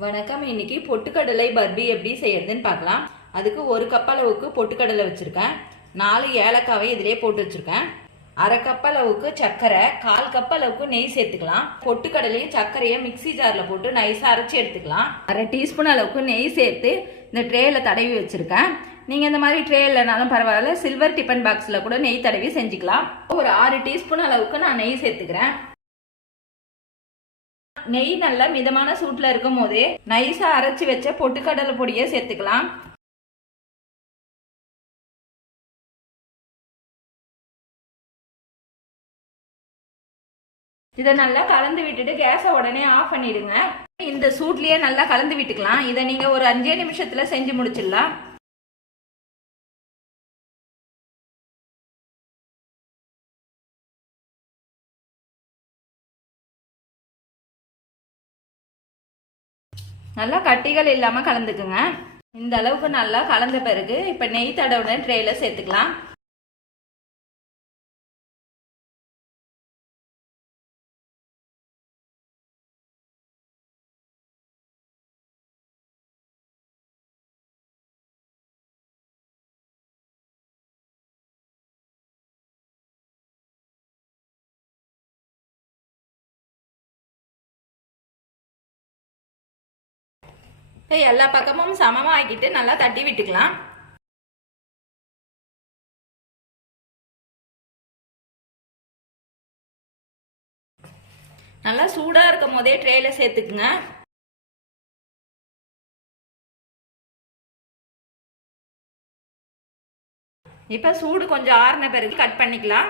வணக்கம் இன்னைக்கு பொட்டுக்கடலை பர்பி எப்படி செய்யறதுன்னு பார்க்கலாம். அதுக்கு ஒரு கப் அளவுக்கு பொட்டுக்கடலை வச்சிருக்கேன். நாலு ஏலக்காவை இதிலே போட்டு வச்சிருக்கேன். அரை கப் அளவுக்கு சர்க்கரை கால் கப் அளவுக்கு நெய் சேர்த்துக்கலாம். பொட்டுக்கடலையும் சர்க்கரையும் மிக்ஸி ஜார்ல போட்டு நைஸா அரைச்சி எடுத்துக்கலாம். அரை டீஸ்பூன் அளவுக்கு நெய் சேர்த்து இந்த ட்ரேல தடவி வச்சிருக்கேன். நீங்க இந்த மாதிரி ட்ரே இல்லைனாலும் பரவாயில்ல. சில்வர் டிஃபன் பாக்ஸ்ல கூட நெய் தடவி செஞ்சுக்கலாம். ஒரு ஆறு டீஸ்பூன் அளவுக்கு நான் நெய் சேர்த்துக்கிறேன். நெய் நல்லா மிதமான சூட்ல இருக்கும் போதே நைஸாக அரைச்சு வச்ச பொட்டுக்கடலை பொடியை சேர்த்துக்கலாம். இதை நல்லா கலந்து விட்டுட்டு கேஸை உடனே ஆஃப் பண்ணிடுங்க. இந்த சூட்லயே நல்லா கலந்து விட்டுக்கலாம். இதை நீங்க ஒரு அஞ்சே நிமிஷத்துல செஞ்சு முடிச்சிடலாம். நல்லா கட்டிகள் இல்லாமல் கலந்துக்குங்க. இந்த அளவுக்கு நல்லா கலந்த பிறகு இப்போ நெய் தடவுன ட்ரேயில் சேர்த்துக்கலாம். இப்போ எல்லா பக்கமும் சமமா நல்லா தட்டி விட்டுக்கலாம். நல்லா சூடாக இருக்கும் போதே ட்ரேல சேர்த்துக்குங்க. இப்போ சூடு கொஞ்சம் ஆறின பிறகு கட் பண்ணிக்கலாம்.